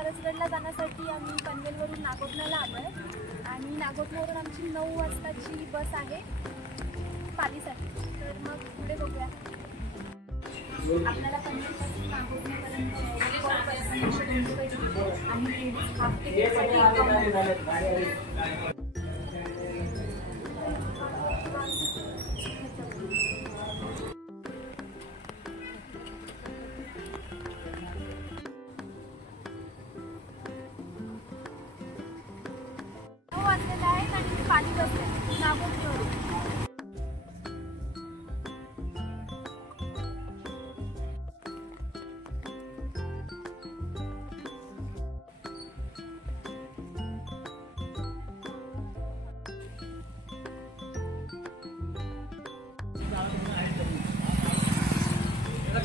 सरसगडला जाण्यासाठी आम्ही पनवेलवरून नागोठण्याला आलो आहे आणि नागोठण्यावरून आमची 9 वाजताची बस आहे पालीसाठी. तर मग पुढे बघूया. आपल्याला पनवेलपासून नागोठण्यापर्यंत पर पर्सन 120 रुपये आणि हाफ तिकीटसाठी वाजलेला आहे आणि मी पाणी बसले नागोठण्यावरून.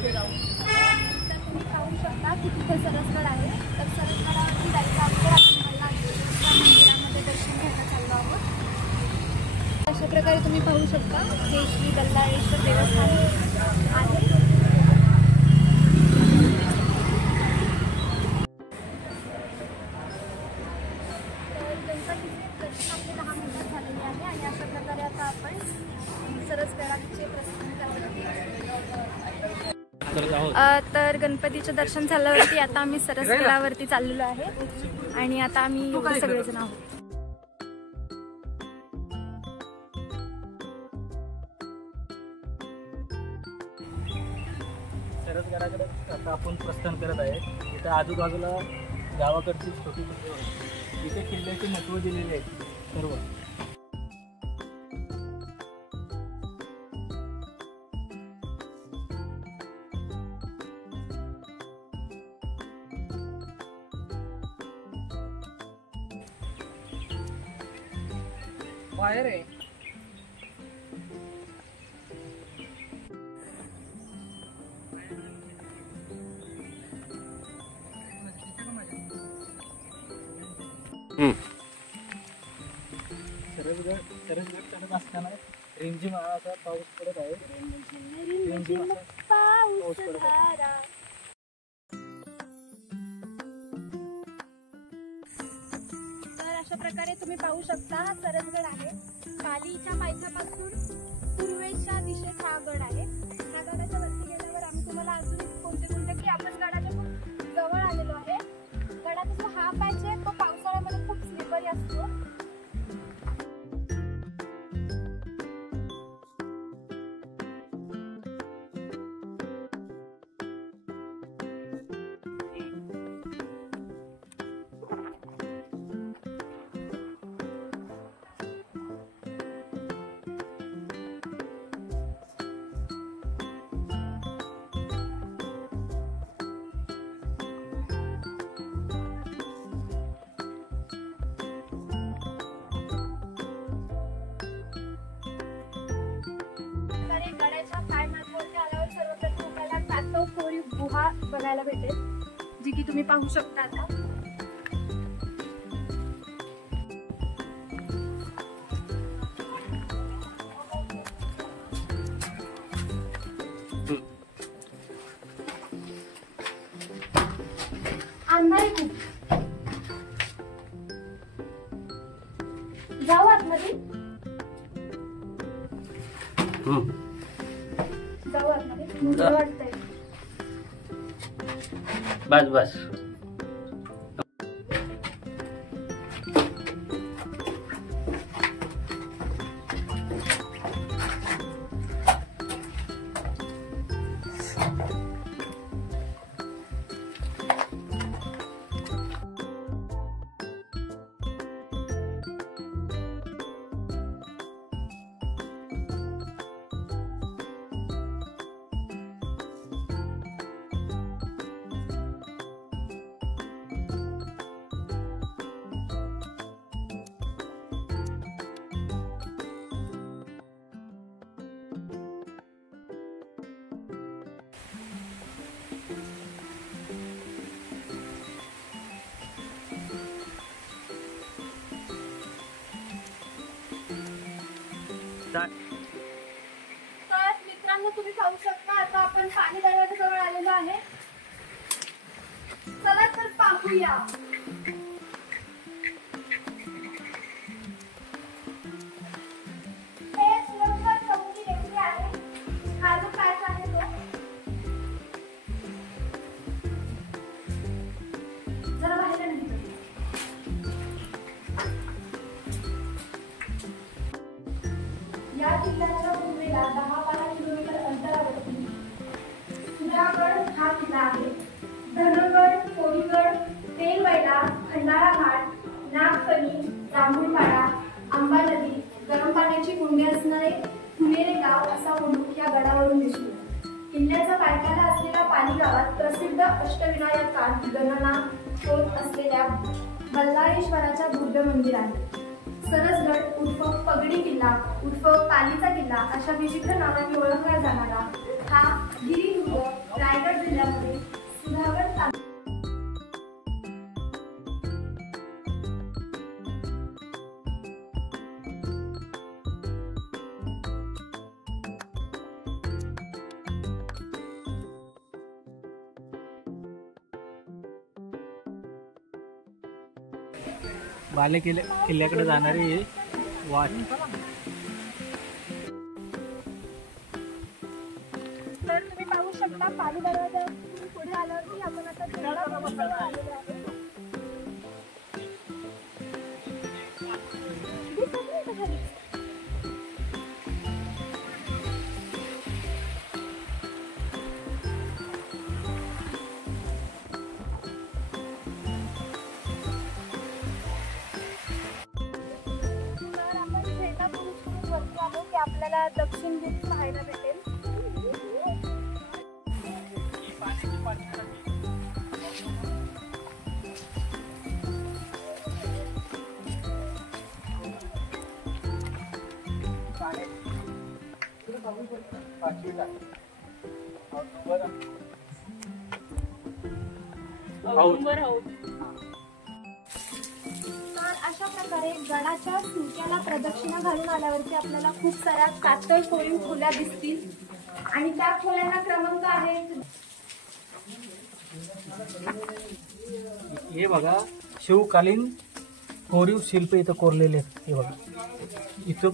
तर तुम्ही पाहू शकता की तिथे सरसगड आहे. तर सरसगडावरती जायचं अगोदर आपण मंदिरामध्ये दर्शन घ्यायला चाललो आहोत. अशा प्रकारे तुम्ही पाहू शकता हे श्री दल्लाळेश्वर देवस्थान आहे. तर गणपतीचे दर्शन आपले 10 मिनिटात झालेले आहे आणि अशा प्रकारे आता आपण सरसगडाचे प्रस्थान तर गणपतीचे दर्शन झाल्यावरती आता आम्ही सरसगडावरती चाललेलो आहे आणि आता आम्ही सगळेजण आहोत. सरसगडाकडे आता आपण प्रस्थान करत आहे. इथे आजूबाजूला गावाकडची छोटी मंदिरं आहेत. इथे किल्ल्याचे महत्त्व दिलेले आहे सर्व. बाहेर आहे सरसगड चढत असताना रिमझिम असा पाऊस पडत आहे. रिमझिम पाऊस पडत आहे. तर अशा प्रकारे तुम्ही पाहू शकता सरसगड आहे. पालीच्या पायथ्यापासून पूर्वेच्या दिशेस हा गड आहे. ह्या गडाच्या वरती गेल्यावर आम्ही तुम्हाला अजून कोणते की आपण गडाच्या खूप जवळ आलेलो आहे. गडाचा जो हा पॅच आहे तो पावसाळ्यामध्ये खूप स्लिपरी असतो. गुहा बघायला भेटेल जी की तुम्ही पाहू शकता. आता अंधार खूप. जाऊ आतमध्ये. जाऊ आतमध्ये वाटतंय. बस बस तर मित्रांनो तुम्ही पाहू शकता आता आपण पाणी दरवाजाजवळ आलेलो आहे. चला तर पाहू. बघूया. हे श्लोकवर चौकी रेखी आहे. हा जो पॅच आहे तो जरा बाहेर निघतो. या किल्ल्याच्या पूर्वेला 10-12 किलोमीटर अंतरावरती सुधागड हा किल्ला आहे. धनगड, कोळीगड, तेलवैला, खंडाळा घाट, नागफणी, जांभूळपाडा, आंबा नदी, गरम पाण्याची कुंडे असणारे पुणेरे गाव असा उल्लेख या गडावरून दिसून येतो. किल्ल्याच्या पायथ्याला असलेल्या पाली गावात प्रसिद्ध अष्टविनायकांत गणना होत असलेल्या बल्लाळेश्वराच्या भव्य मंदिर आहे. सरसगड उर्फ पगडी किल्ला उर्फ पालीचा किल्ला अशा विविध नावांनी ओळखला जाणारा हा गिरिदुर्ग रायगड जिल्ह्यामध्ये सुधागड तालुक्यात बाले किल्ल्याकडे जाणारी वाट. तर तुम्ही पाहू शकता पाली दरवाजातून पुढे आल्यावरती आपण आता तेवढा बरोबर आलेलो आहे. तर आपण शेतातून वरती आलो की आपल्याला दक्षिण दिश पाहायला भेटेल. तर अशा प्रकारे गडाच्या सुक्याला प्रदक्षिणा घालून आल्यावरती आपल्याला खूप साऱ्या कातळ कोरीव खोल्या दिसतील आणि त्या खोल्यांना क्रमांक आहेत. हे बघा शिवकालीन कोरीव शिल्प इथं कोरलेले आहेत. हे बघा इथं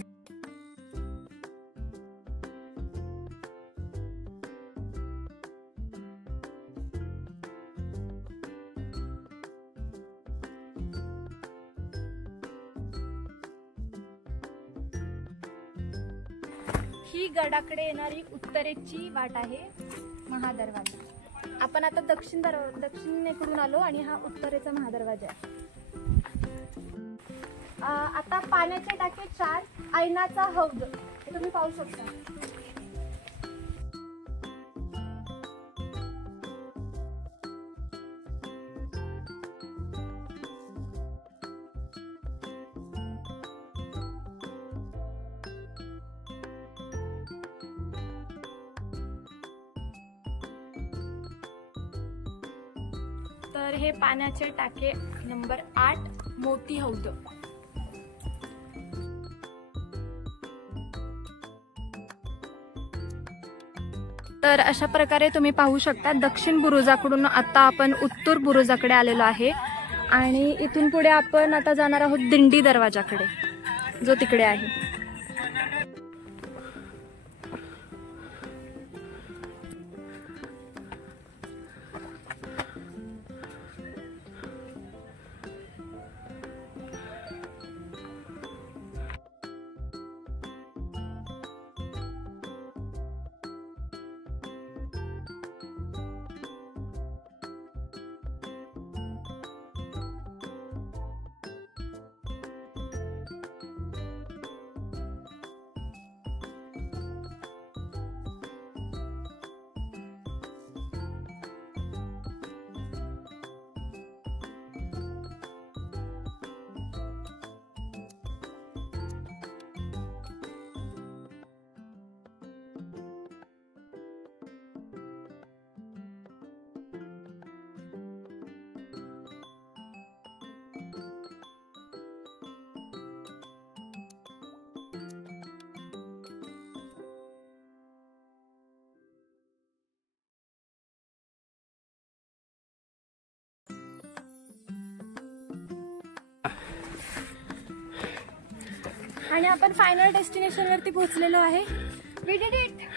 ही गडाकडे येणारी उत्तरेची वाट आहे महादरवाजा. आपण आता दक्षिणेकडून आलो आणि हा उत्तरेचा महादरवाजा आहे. आता पाण्याचे टाके 4, ऐनाचा हौद हे तुम्ही पाहू शकता. तर हे पाण्याचे टाके नंबर 8 मोती हौद. तर अशा प्रकारे तुम्ही पाहू शकता दक्षिण बुरुजाकडून आता आपण उत्तर बुरुजाकडे आलेलो आहे आणि इथून पुढे आपण आता जाणार आहोत दिंडी दरवाजाकडे जो तिकडे आहे. आणि आपण फायनल डेस्टिनेशन वरती पोहोचलेलो आहे. We did it.